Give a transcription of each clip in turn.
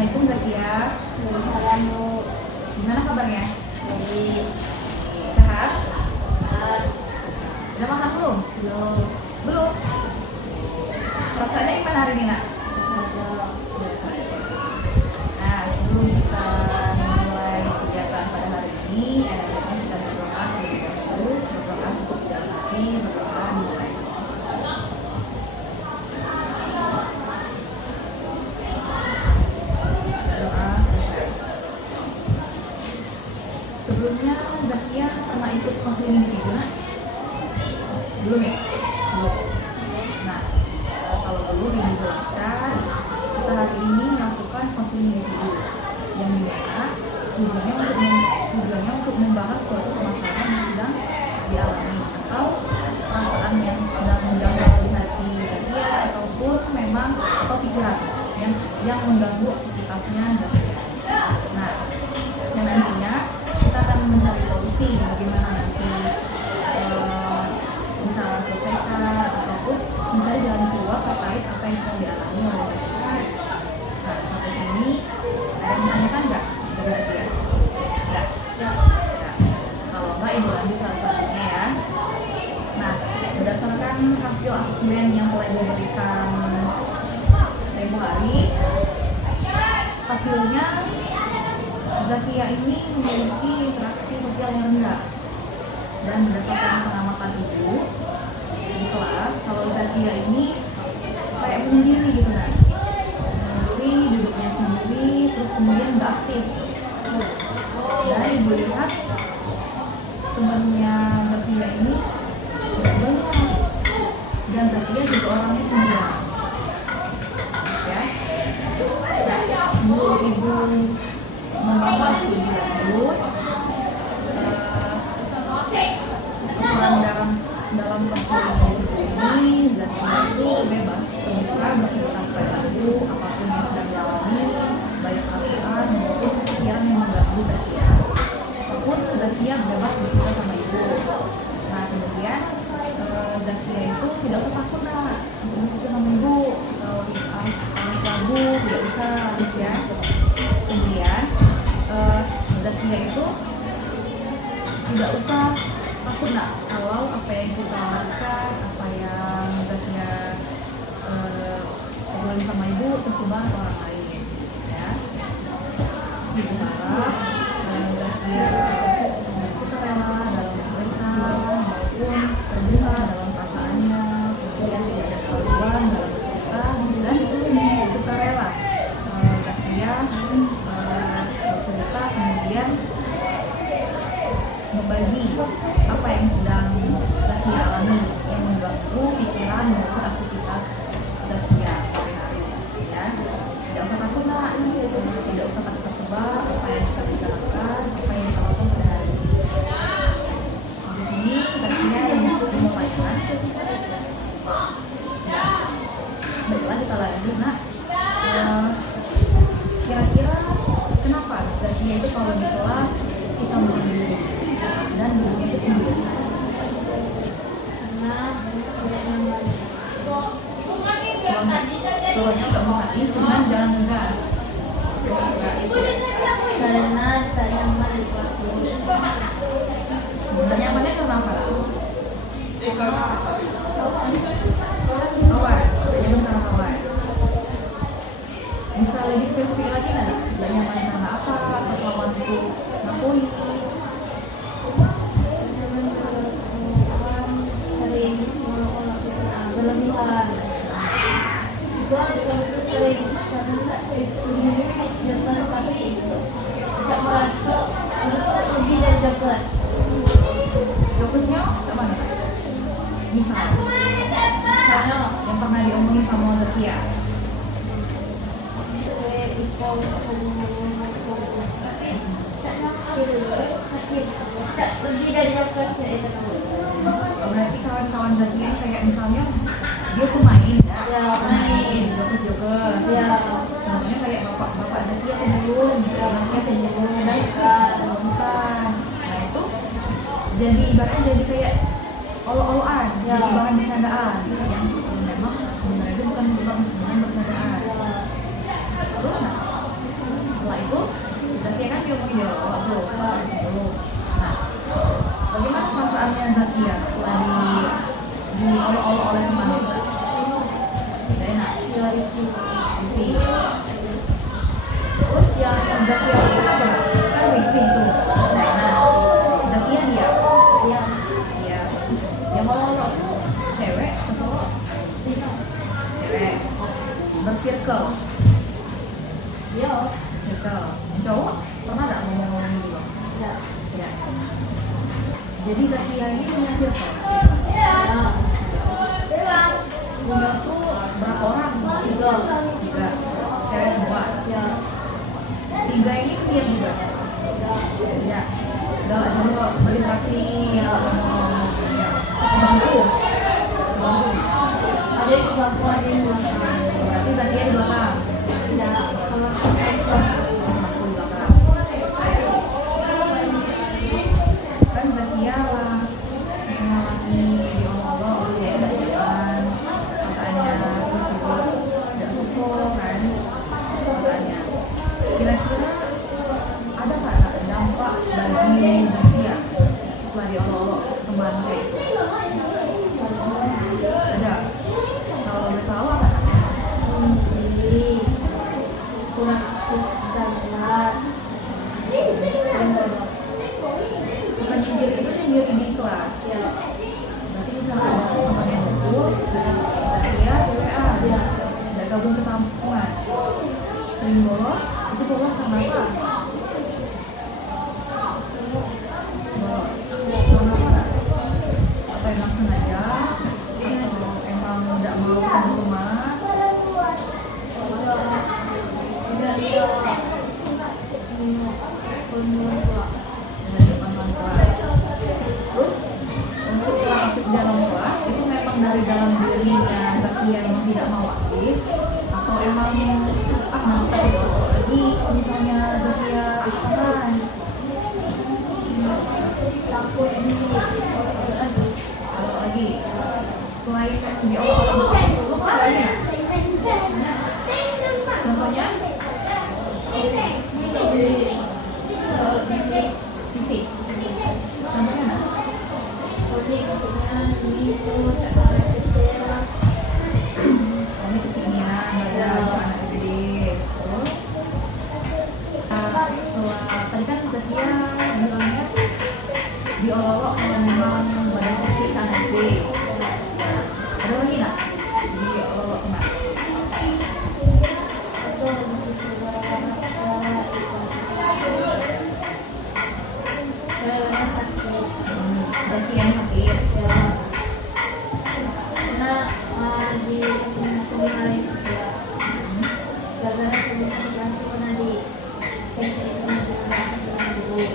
Assalamualaikum Zakia. Waalaikumsalam, Bu. Gimana kabarnya? Baik. Sehat? Sehat. Udah makan belum? Belum. Belum? Perasaannya gimana hari ini, Nak? Ada. Nah, sebelum kita mulai kegiatan pada hari ini, enaknya kita berdoa terlebih dahulu. Berdoa untuk jalan hati, berdoa mulai. Doa selesai. Sebelumnya Zakia pernah ikut konseling individu, Nak? Belum ya? Belum. Nah, kalau belum dijelaskan, kita hari ini melakukan konseling individu yang dimana tujuannya untuk membahas suatu permasalahan yang sedang dialami atau perasaan yang sedang mengganggu di hati Zakia ataupun memang atau pikiran yang mengganggu aktivitasnya Zakia. Nah, yang nantinya kita akan mencari solusi bagaimana nanti bisa selesaikan ataupun mencari jalan keluar terkait apa yang sedang dialami oleh Zakia. Nah, sampai sini ada yang ditanyakan nggak dari Zakia? Nggak? Ya. Kalau nggak, ibu lanjut ke selanjutnya ya. Nah, berdasarkan hasil asesmen yang telah ibu berikan tempo hari, hasilnya Zakia ini memiliki interaksi sosial yang rendah. Dan berdasarkan pengamatan ibu di kelas, kalau Zakia ini kayak menyendiri gitu, Nah. Menyendiri, duduknya sendiri, terus kemudian nggak aktif. Dan ibu lihat temannya Zakia ini tidak banyak. Dan Zakia juga orangnya pendiam. Ya. Nah, menurut ibu membahas lebih lanjut peran dalam konseling ini, Zakia itu bebas terbuka bercerita kepada ibu apapun yang sedang dialami, baik perasaan maupun pikiran yang mengganggu Zakia. Apapun Zakia bebas bercerita sama ibu. Nah, kemudian Zakia itu tidak usah takut, Nak, untuk bercerita sama ibu. Harus ragu, tidak bisa, harus ya. Kemudian Zakia itu tidak usah takut, Nak, kalau apa yang kita lakukan, apa yang Zakia obrolin sama ibu tersebar ke orang lain, ya. Ibu harap Zakia kita rela dalam cerita maupun terbuka dalam perasaannya, kemudian tidak ada keraguan dalam bercerita dan suka rela Zakia bercerita kemudian membagi apa yang sedang Zakia alami yang mengganggu pikiran maupun aktivitas Zakia sehari-hari, ya. Tidak usah takut, Nak, tidak usah takut tersebar apa yang kita bicarakan, apa yang kita lakukan pada hari ini. Di sini Zakia menyampaikan. Ya, baiklah kita lanjut, Nak. Kira-kira kenapa Zakia itu kalau di kelas kita menyendiri dan duduknya itu sendiri? Karena tidak nyaman. Keluarnya nggak mau mati, cuman jangan ngegas. Karena tak nyaman di kelas ini. Nggak nyamannya karena apa? Kawan, nggak nyaman karena kawan. Bisa lebih spesifik lagi nggak? Nggak nyaman karena apa? Atau kawan itu ngakui? Sering berlebihan. Juga sering joker tapi tidak merasa lebih dari joker. Jokesnya mana? Misalnya yang pernah diomongin sama Zakia. Tapi lebih dari jokersnya itu. Berarti kawan-kawan Zakia kayak misalnya dia tuh main, Ya, main. jokes. Ya. Sebenarnya kayak bapak Zakia penyayun, anaknya senyum, bukan. Nah itu jadi ibaratnya jadi kayak olo-oloan, Ya. jadi bahan bercandaan yang memang sebenarnya itu bukan bercandaan. Terus, nah, dia waktu dulu. Nah, bagaimana perasaannya Zakia setelah diolok-olok oleh temannya? Tidak enak. Isi. Terus yang Zakia itu apa? Kan risih tuh. Tidak enak. Zakia dia. Iya. Yang olok-olok tuh cewek atau cowok? Cewek. Bersirkel. Iya. Circle. Yang cowok pernah nggak ngomong-ngomong gitu? Ya. Ya. Jadi Zakia ini punya circle. Punya tuh berapa orang? Tiga. Cewek semua. Ya. Tiga ini dia juga. Ya. Udah coba berinteraksi ngomong. Ya. Bangku. Ada yang bangku, ada yang belakang. Berarti Zakia di belakang. Tidak. Kalau Aku di belakang. Kan Zakia lah mengalami diolok-olok oleh jalan katanya, terus juga tidak suka kan katanya. Kira-kira ada nggak dampak bagi Zakia setelah diolok-olok teman kayak gitu? Ada. Kalau boleh tahu apa? kurang aktif dan jelas. Suka nyindir itu nyindir di kelas. Ya. Berarti misalnya ada teman yang gugup, Zakia cewek A, dia nggak gabung ke kampungan, sering bolos, itu bolos karena apa? Bolos. Karena apa? Apa emang sengaja? Atau emang nggak mau ketemu teman? Tidak dia Dengan teman kelas. Terus untuk yang aktif dalam kelas itu memang dari dalam dirinya Zakia memang tidak mau aktif, atau emang nanti kalau lagi misalnya Zakia aktifan takut ini kalau lagi selain diolok-olok lu kan lagi nggak? Contohnya fisik. Contohnya nggak? Ini kecilnya ada anak SD. Terus setelah tadi kan Zakia bilangnya diolok-olok kalau memang badan kecil anak SD. Nah, ada lagi nggak diolok-olok nggak? Zakia yang sakit. Karena di pemulai gara-gara komunikasi pernah di dulu.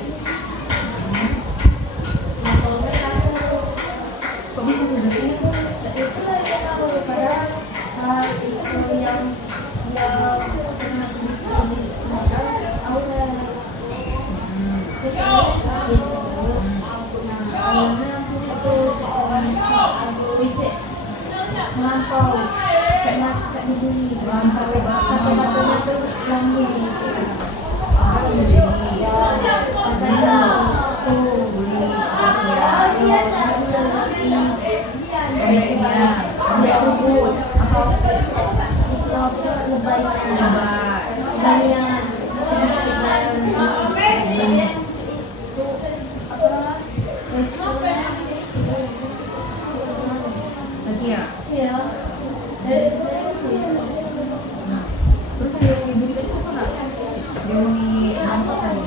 Nah kalau mereka Kok bisa Zakia? itu yang aku pada itu yang pernah di aku melampau cek dibunyi Melampau kata-katanya tuh lambung Dia ribut atau lebay Zakia. iya Nah, terus yang ibu kita siapa nggak? Dewi Nampak tadi.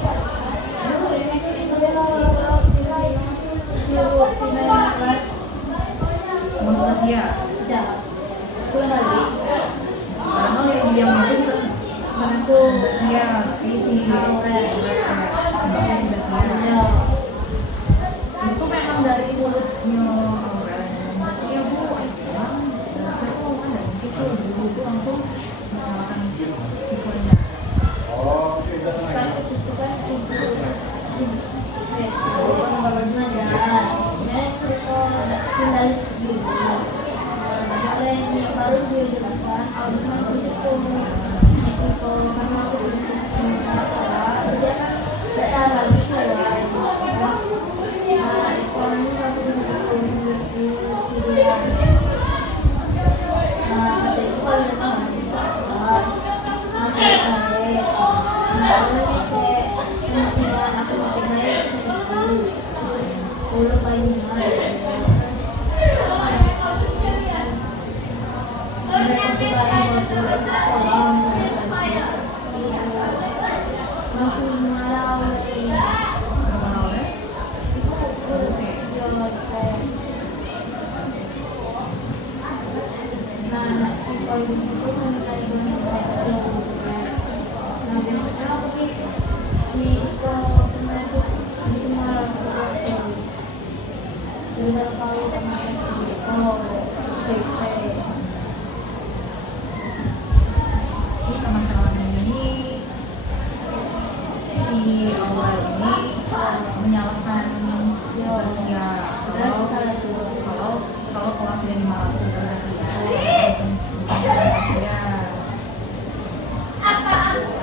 Menurut dia, karena yang diam itu dia isi itu memang dari mulutnya Aurel. Zakia bu, bilang saya tuh kan nggak mungkin tuh dulu tuh langsung mengalahkan siswanya. baru dia jelaskan kalau misalnya itu karena aku udah dia kan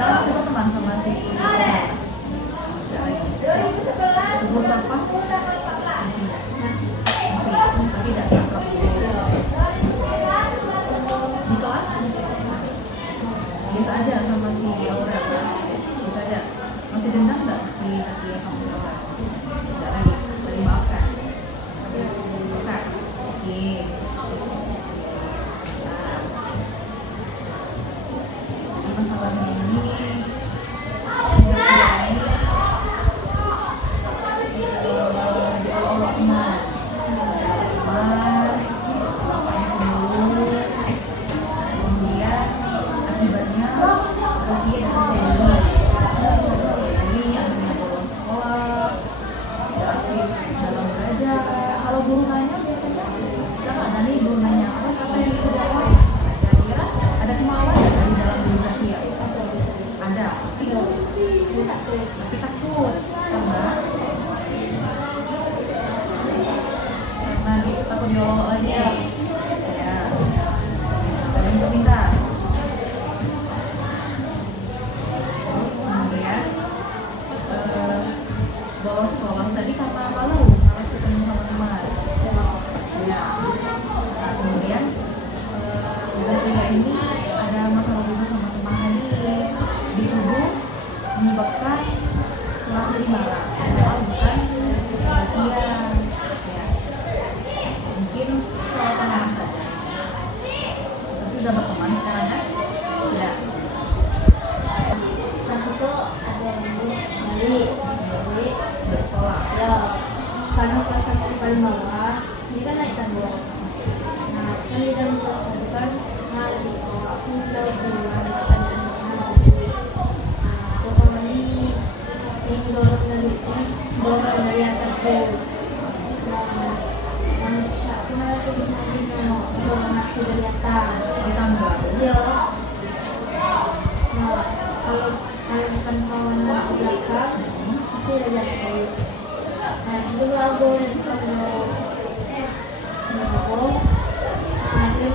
Sekarang masih teman sama si Aurel. Sebut siapa? Masih. Masih, tapi tidak cakep. Di kelas biasa aja sama si Aurel, biasa aja. Masih dendam nggak si Natia sama si Aurel? Tidak lagi, udah dimaafkan. Maafkan. Oke. Nah, masalahnya ini diolok-olok teman. Kemudian akibatnya Rafia dan Sally akhirnya bolos sekolah, tidak aktif dalam belajar. Kalau guru nanya biasanya kan ada nih guru nanya apa yang bisa dijawab. Kira-kira ada kemauan nggak dari dalam diri Rafia? Ada, tapi takut karena takut diolok lagi. Ya, kalian pintar. Terus kemudian bolos sekolah tadi karena malu ketemu sama teman. Ya. Nah, kemudian Zakia ini ada masalah juga sama teman tadi, dituduh menyebabkan kelas jadi marah. Padahal bukan Zakia. Ya. Mungkin salah paham saja. Tapi udah berteman sekarang kan? Tidak. Pas itu ada yang balik Udah sekolah. ya karena pas sampai di paling bawah ini kan naik tangga. Nah kan di dalam kelas itu kan mari aku udah keluar tanya aku kembali ini dorong dari atas tuh. Nah kemarin aku bisa dorong aku dari atas. Di tangga. Iya. Nah, kalau bukan kawan aku belakang, pasti udah jatuh. Nah, itu aku yang kalau aku, nah itu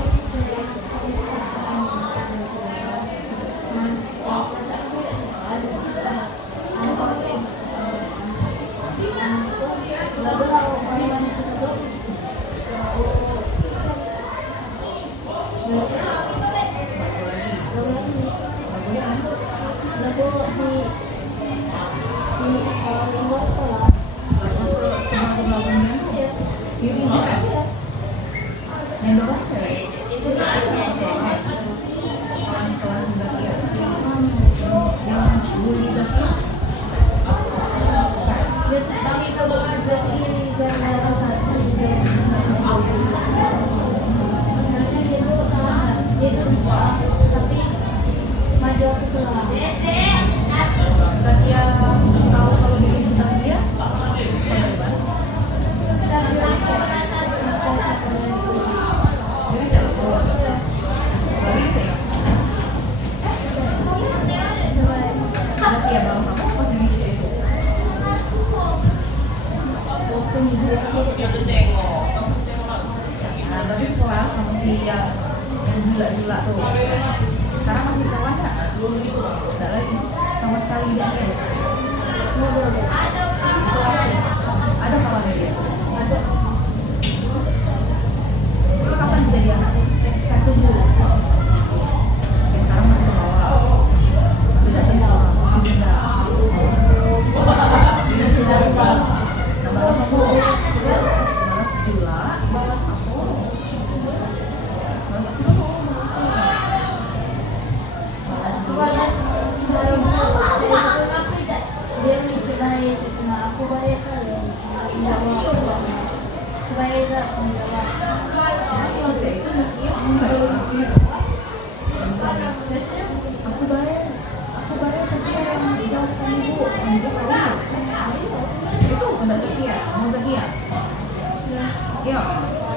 Yang dorong cewek. Kawan-kawan Zakia. Yang bully Zakia. Zakia tahu kalau bikin tentang dia. Bagaimana? Dia jago. Tapi itu ya. Zakia bawa kamu pas yang itu. Nah, berarti sekolah sama si yang gila-gila tuh. Sekarang masih sekolah nggak? Nggak lagi. Sama sekali dia ada. Ada kawannya dia. Itu kapan kejadian? Satu dulu. Oke, sekarang masih sekolah. Bisa tinggal. Masih tinggal. Ini sudah balas. Nah, balas aku. Balas gila. Balas aku. Balas aku tuh. Dia mencobai cuma aku bayar kali bayar menjawab Kalau cewek itu iya, aku bayar Zakia yang jawab kamu bu, kamu tahu itu benar Zakia, mau Zakia, iya,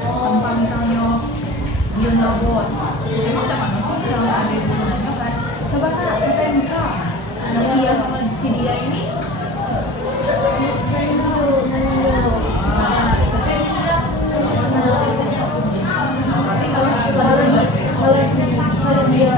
tanpa misalnya dia nyobot, emang siapa sih kalau ada yang nanya kan, coba kak, siapa yang bisa, Zakia sama si dia ini, saya dulu berarti kalau dia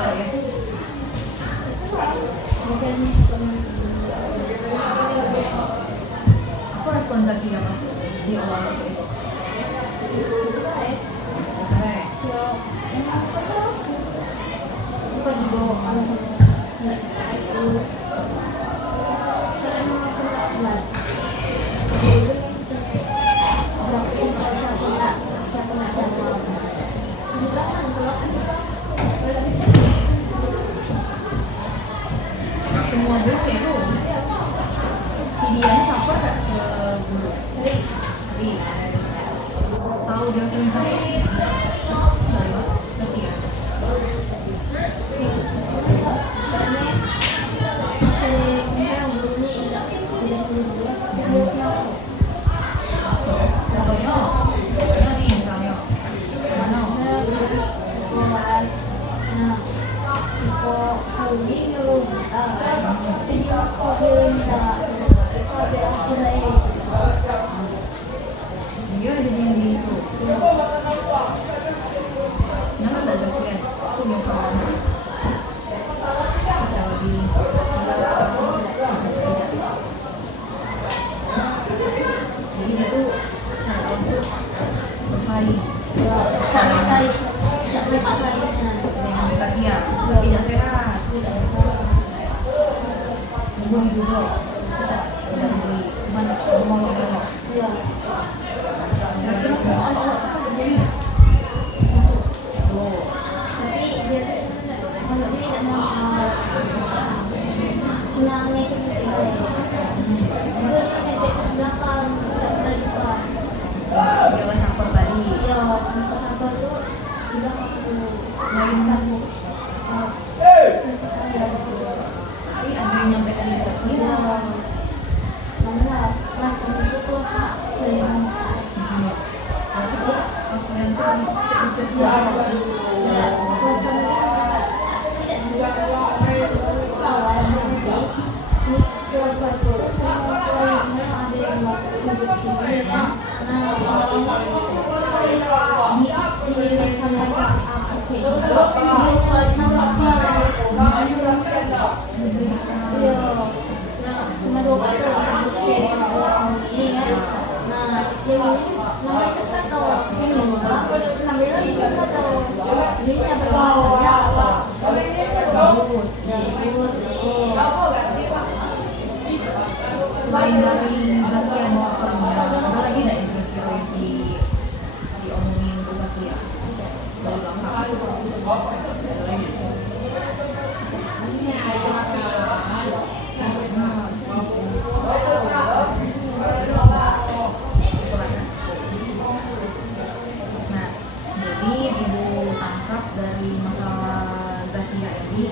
ya? Apa respon Zakia pas di awal waktu itu? Baik. Bukan juga alasan itu Semua guru kayak itu. Si Dianya lapor nggak ke guru? Sering. Tahu dia sering sakit. Dari mana? Zakia. Contohnya, gimana nih misalnya? Gimana? Dia ada di itu. Nama tak Zakia. Aku nyokap. Kalau di jadi dia tuh cara untuk bersaing dengan Zakia. Tidak sehat. Ibu juga tidak beli, cuman ngomong-ngomong. Kira-kira mau olok-olok apa beli? Tuh. Dia was campur tadi. Tapi ada yang nyampe tadi Zakia. Berarti pas kalian tuh selain dari Zakia motornya, ada lagi nggak yang kira-kira yang diomongin ke Zakia? Dari belakang. Ada lagi. Nah, jadi ibu tangkap dari masalah Zakia ini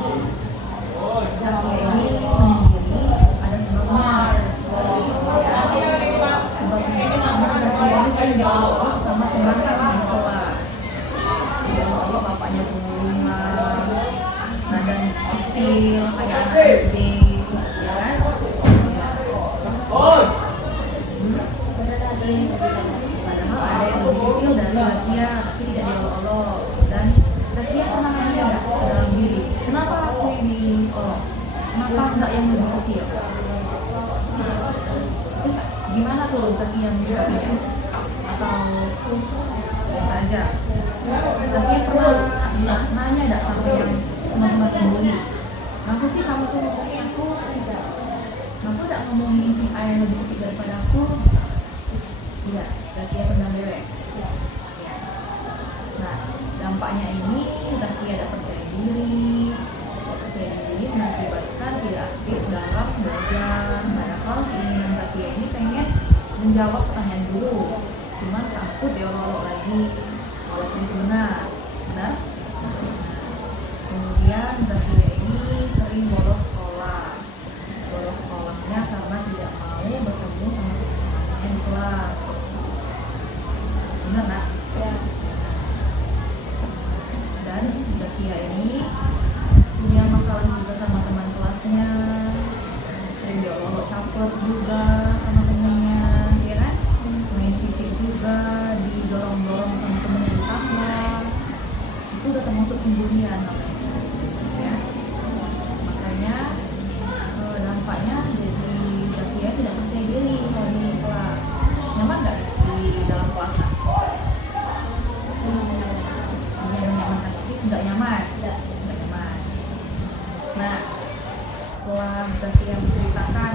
menyendiri ada sebabnya. Sebabnya itu karena Zakia ini sering diolok-olok sama teman-teman di sekolah. Diolok-olok bapaknya pemulungan, badan kecil kayak anak SD, ya kan? Padahal ada yang lebih kecil dari Zakia tapi tidak diolok-olok. Dan Zakia pernah nanya nggak ke dalam diri, kenapa aku yang diolok? Kenapa nggak yang lebih kecil? Terus gimana tuh Zakia menjawabnya? Atau biasa aja? Zakia pernah nanya nggak sama yang teman-teman bully? Kenapa sih kamu tuh ngomongin aku? Kenapa nggak ngomongin si A yang lebih kecil daripada aku? Iya, Zakia pernah dewek. Ya. Nah, dampaknya ini Zakia tidak percaya diri, mengakibatkan tidak aktif dalam belajar. Padahal keinginan Zakia ini pengen menjawab pertanyaan dulu, cuman takut diolok-olok lagi, walaupun itu benar. Nah, kemudian Zakia ini sering bolos sekolahnya karena tidak mau bertemu sama teman-temannya di kelas. Benar, Nak? Ya. Dan Zakia ini punya masalah juga sama teman kelasnya, sering diolok-olok campur juga sama temennya, ya kan? Main fisik juga, didorong-dorong sama temennya di kamar. setelah Zakia menceritakan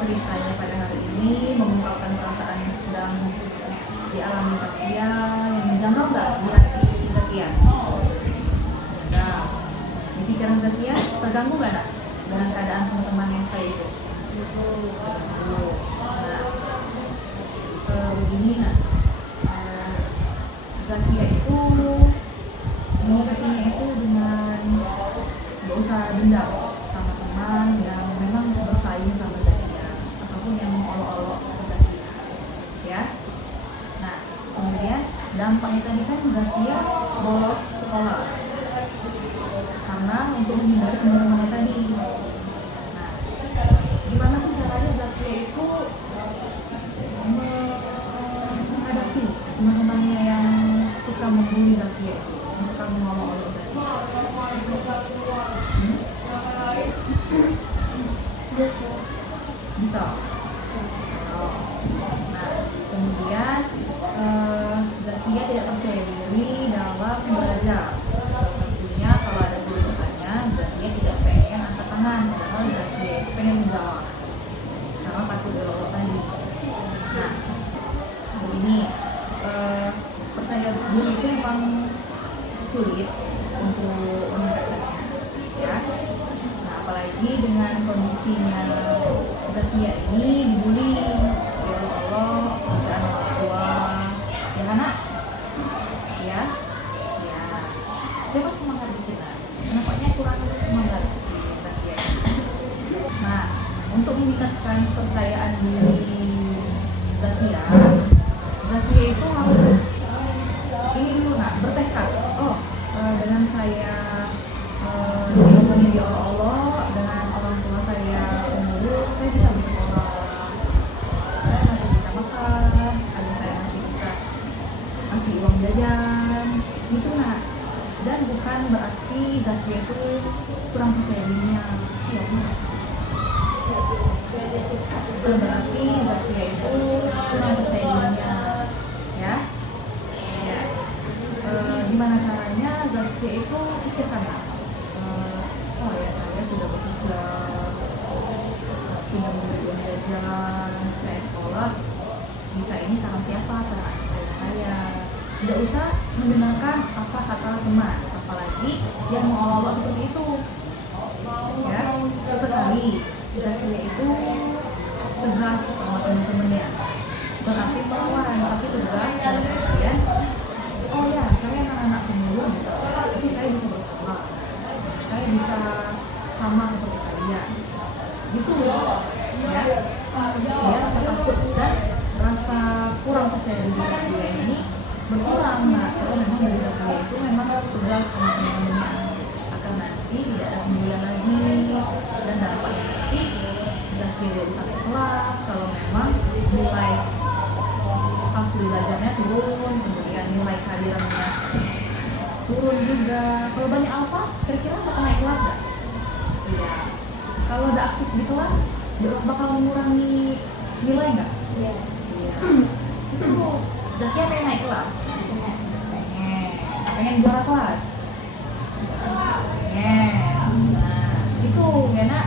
ceritanya pada hari ini, mengungkapkan perasaan yang sedang dialami Zakia, yang menjangkau nggak di hati Zakia? Nah, di pikiran Zakia terganggu nggak nak dengan keadaan teman-teman yang kayak itu? Nah, begini nak, Zakia itu menyikapinya itu dengan gak usah dendam sama teman yang memang bersaing sama Zakia ataupun yang mengolok-olok ke Zakia, ya. Nah, kemudian dampaknya tadi kan Zakia bolos sekolah karena untuk menghindari teman-temannya tadi. Nah, gimana sih caranya Zakia itu menghadapi teman-temannya yang suka membuli Zakia itu, suka mengolok-olok Zakia? Bisa. Nah, kemudian Zakia tidak percaya diri dalam belajar. Salah satunya kalau ada guru bertanya, Zakia tidak pengen angkat tangan, padahal Zakia itu pengen menjawab karena takut olok tadi. Nah, begini, percaya diri itu memang sulit untuk meningkatkannya, ya. Nah, apalagi dengan kondisinya Zakia ini dibully, diolok-olok dan orang tua, ya kan nak? Ya, ya. Coba semangat dikit lah. Nampaknya kurang semangat di Zakia. Nah, untuk meningkatkan kepercayaan diri Zakia itu harus ini dulu nak, bertekad. Dengan saya diomongin diolok-olok, dengan orang tua saya umur, saya bisa bersekolah, saya masih bisa makan, adik saya masih bisa ngasih uang jajan, gitu nak. Dan bukan berarti Zakia itu kurang percaya dirinya, iya benar. Bukan berarti Zakia itu kurang percaya dirinya, ya. Gimana caranya Zakia itu pikirkan lah, oh ya saya sudah bekerja, sudah memberi uang jajan, saya sekolah, bisa ini karena siapa? Karena ayah saya. Tidak usah mendengarkan apa kata teman, apalagi yang mengolok-olok seperti itu, ya. Sesekali Zakia itu tegas sama teman-temannya, bukan arti melawan, tapi tegas dalam artian, oh ya, saya anak-anak pemulung gitu, tapi saya bisa bersekolah, saya bisa sama seperti kalian, gitu ya. Dia rasa takut dan rasa kurang percaya diri dia ini berkurang. Nah, kalau memang dari Zakia itu memang tegas sama teman-temannya, akan nanti tidak ada pembulian lagi, dan dampaknya nanti Zakia jadi satu kelas kalau memang nilai hasil belajarnya turun, kemudian nilai kehadirannya turun juga. Kalau banyak alfa, kira-kira bakal naik kelas gak? Iya. Kalau udah aktif di kelas, bakal mengurangi nilai nggak? Iya. Itu Zakia pengen naik kelas? Pengen juara kelas? Pengen. Nah, itu enak.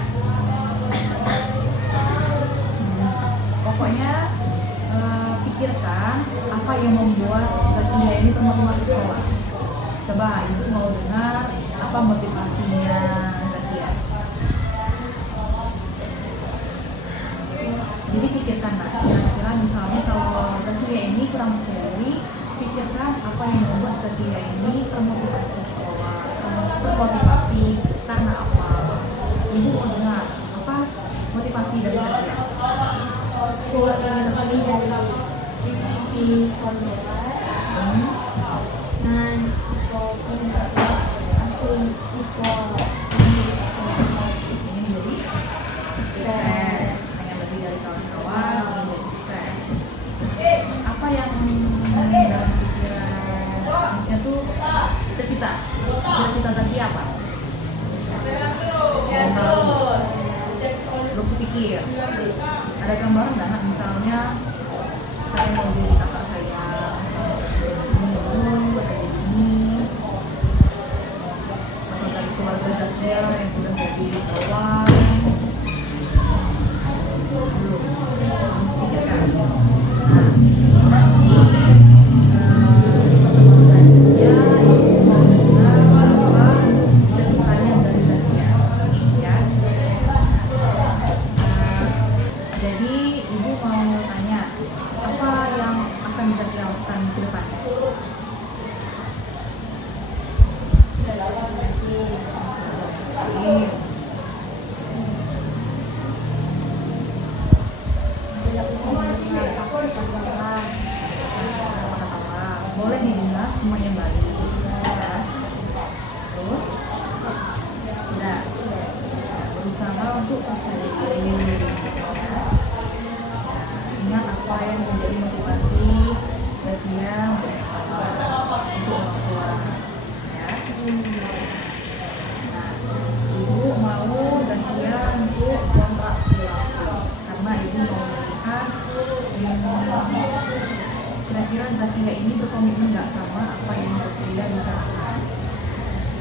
Pokoknya pikirkan apa yang membuat Zakia ini teman-teman sekolah. Coba ibu mau dengar apa motivasinya Zakia. Jadi pikirkan lah, kira-kira misalnya kalau Zakia ini kurang percaya diri, pikirkan apa yang membuat Zakia ini termotivasi sekolah, termotivasi karena apa. Ibu mau dengar apa motivasi dari Zakia? Buat ingin lebih dari konsulat dan aku pindah aku ingin jadi sukses, pengen lebih dari kawan-kawan, ingin jadi sukses. Apa yang dalam pikirannya tuh cita-cita Zakia apa? Lu pikir ada gambaran nggak nak, misalnya saya mau jadi kakak saya ini dulu, atau ini, atau dari keluarga Zakia yang sudah untuk tersendiri. Ya. Ingat apa yang menjadi motivasi Zakia untuk orang tua. Ya. Nah, ibu mau Zakia untuk kontrak perilaku karena ibu mau melihat kira-kira Zakia ini berkomitmen nggak sama apa yang Zakia bicarakan.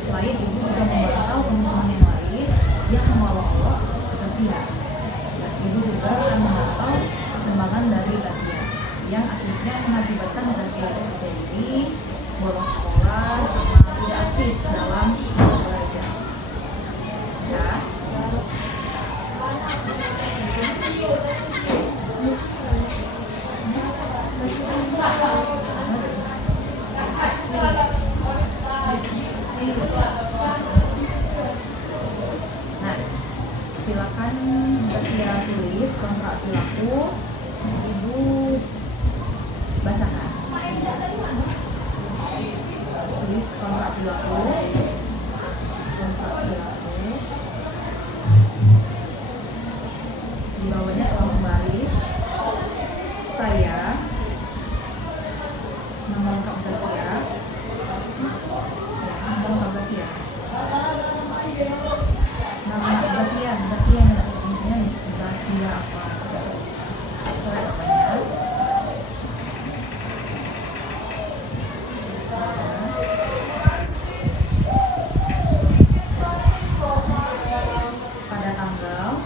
Selain ibu juga memantau teman-teman yang lain yang mengolok-olok Zakia. Dan ibu juga akan memantau perkembangan dari Zakia yang akhirnya mengakibatkan Zakia itu jadi bolos sekolah sama tidak aktif dalam belajar. Ya. Nah, silakan Zakia tulis kontrak perilaku ibu bacakan. Tulis kontrak perilaku. Di bawahnya kolom baris saya, nama lengkap Zakia, nama lengkap Zakia, nama Zakia yang ada intinya Zakia apa? Setelah apanya? Pada tanggal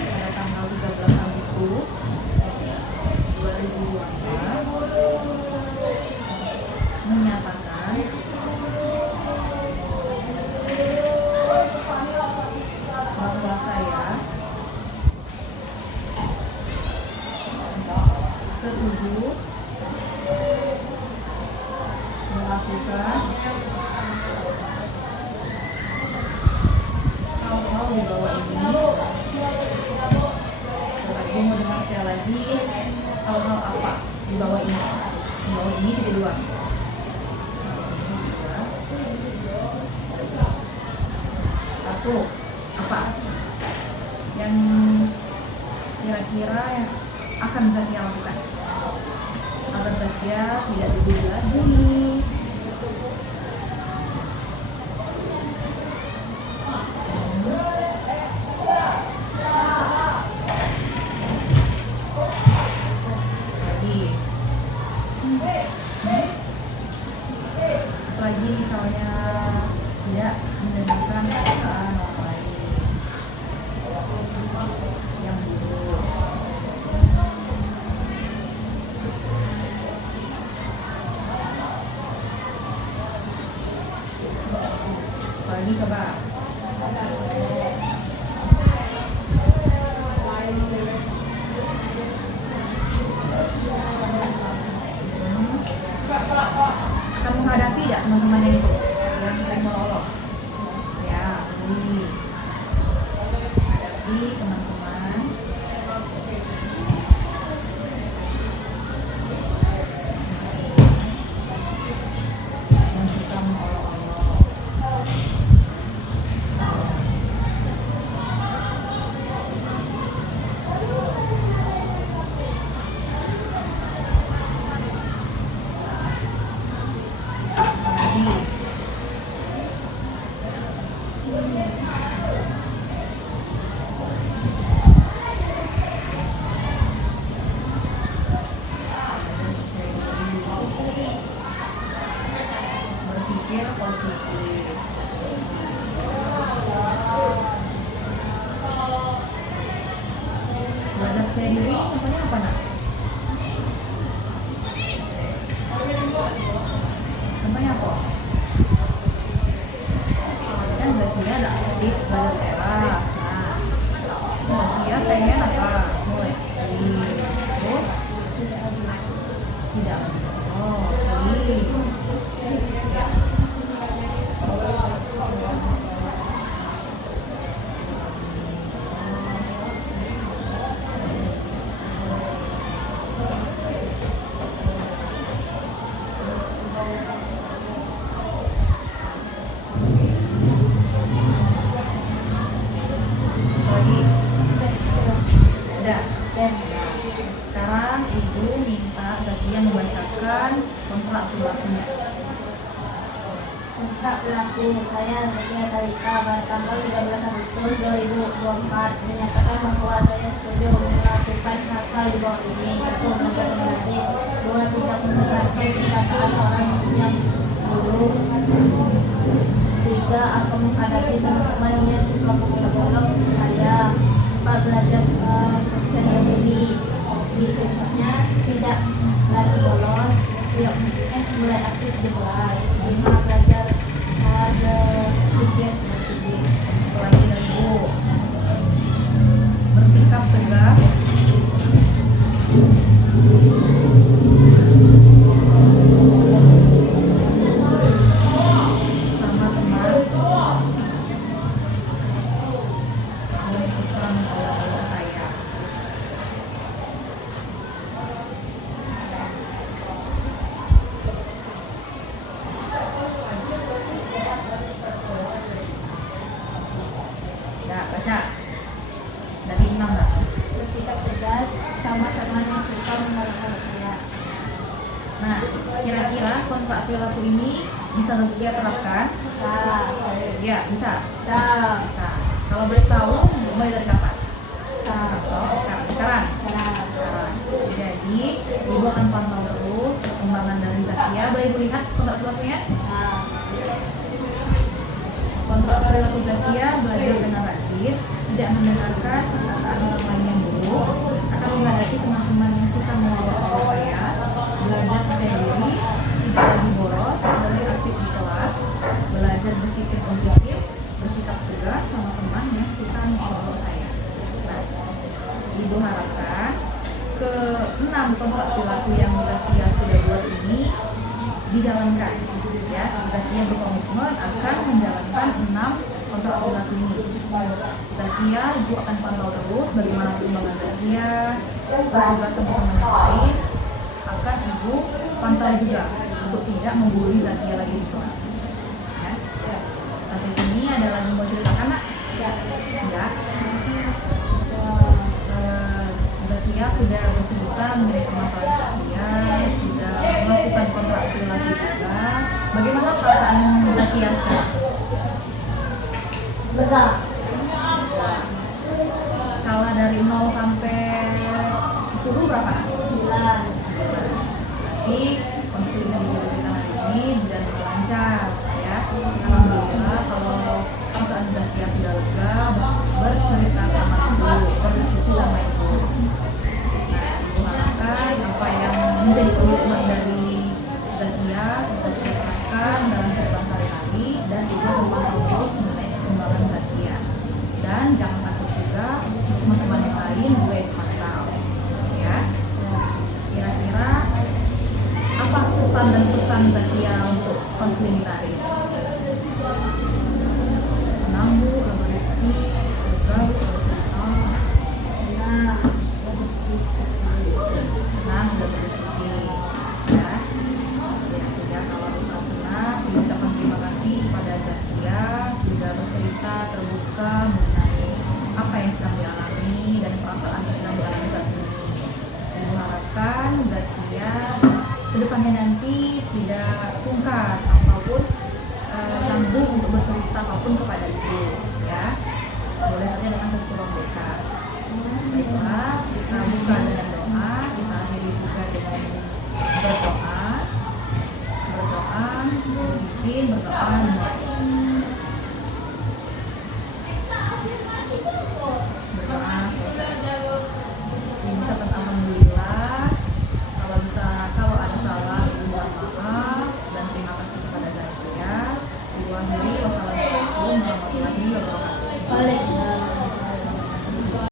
pada tanggal 13 Agustus 2024 menyatakan bahwa saya setuju melakukan hal-hal di bawah ini. Coba ibu mau dengar sekali lagi hal-hal apa di bawah ini? Di bawah ini di luar. Satu, apa yang kira-kira yang akan Zakia lakukan agar Zakia tidak dibully lagi? Apalagi misalnya tidak mendengarkan perkataan orang lain yang buruk. Apalagi coba akan menghadapi ya teman-teman yang itu yang sering melolok ya, ini hadapi teman-teman yang suka mengolok-olok. Berpikir positif. Belajar sendiri contohnya apa nak? Contohnya apa? Kan Zakia ada aktif belajar kelas. Nah, Zakia pengen apa? Mulai terus tidak. Oh, kontrak berlakunya. Kontrak berlaku saya Zakia Talita pada tanggal 13 Agustus 2024 menyatakan bahwa saya setuju melakukan hal di bawah ini. Satu, belajar mengajar. Dua, tidak mendengarkan perkataan orang yang buruk. Tiga, akan menghadapi teman-teman yang suka mengolok saya. Empat, belajar percaya diri. Berikutnya, tidak lagi bolos. Mulai aktif di kelas. Lima, belajar ada pikir positif. Lagi dan Bu, bersikap tegas, sama teman, dan suka mengolok-olok saya. Ya, baca dari 6 lah. Bersikap tegas sama teman yang suka menolak saya. Nah, kira-kira kontrak perilaku ini bisa Zakia terapkan? Bisa. Ya, bisa. Bisa. Bisa. Kalau boleh tahu, mulai dari kapan? Bisa. Sekarang. Sekarang. Sekarang. Jadi, Ibu akan pantau terus perkembangan dari Zakia. Boleh Ibu lihat kontrak perilakunya? Nah, Kontrak perilaku Zakia belajar dengan rajin, tidak mendengarkan perkataan orang lain yang buruk, akan menghadapi teman-teman yang suka mengolok-olok saya, belajar percaya diri, tidak lagi boros, mulai aktif di kelas, belajar berpikir positif, bersikap tegas sama teman yang suka mengolok-olok saya. Nah, Ibu harapkan ke-6 kontrak perilaku yang Zakia sudah buat ini dijalankan. Ya, Zakia berkomitmen akan menjalankan 6 kontrak perilaku ini. Zakia, Ibu akan pantau terus bagaimana perkembangan Zakia, terus juga teman-teman yang lain akan Ibu pantau juga untuk tidak membuli Zakia lagi di kelas. Ya. Sampai sini ada lagi mau ceritakan nak? ya. Ya. Zakia sudah bercerita mengenai permasalahan Zakia, sudah melakukan kontrak perilaku juga. Bagaimana perasaan Zakia sekarang? Betul. Kalau dari 0 sampai 10 berapa? 9. Berarti konseling yang kita hari ini berjalan lancar ya. Alhamdulillah kalau perasaan Zakia sudah lega, bercerita sama Ibu, berdiskusi sama Ibu. Nah, Ibu harapkan apa yang menjadi komitmen dari Zakia kita ceritakan dalam kehidupan sehari-hari dan Ibu memantau terus mengenai perkembangan Zakia. Dan jangan takut juga teman-teman yang lain gue pantau ya. Kira-kira apa pesan dan pesan Zakia untuk konseling kita hari ini? Senang Bu, kabar rezeki, lega Bu, bercerita. Nah, Senang dan bersyukur ya. Ya sudah, kalau misal senang, mengucapkan terima kasih kepada Zakia sudah bercerita terbuka mengenai apa yang sedang dialami dan perasaan yang sedang dialami saat ini. Ibu harapkan Zakia kedepannya nanti tidak sungkan ataupun tanggung untuk bercerita apapun kepada Ibu ya. Boleh saja dengan satu ruang dekat. Baiklah, kita buka dengan doa, kita akhiri juga dengan berdoa, bikin berdoa